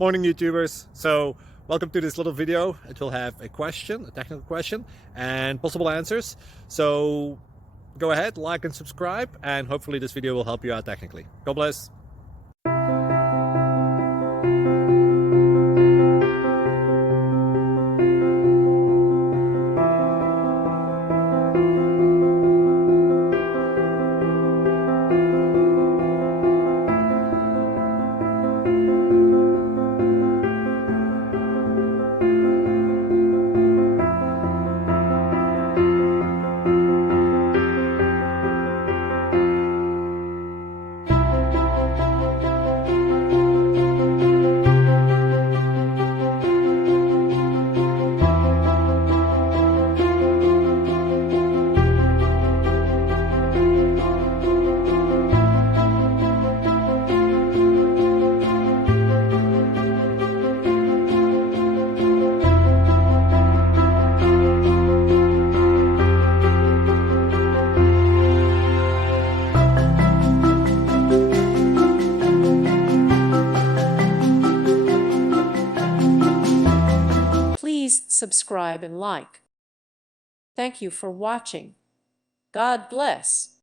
Morning YouTubers. So welcome to this little video. It will have a question, a technical question, and possible answers. So go ahead, like and subscribe, and hopefully this video will help you out technically. God bless. Please subscribe and like. Thank you for watching. God bless.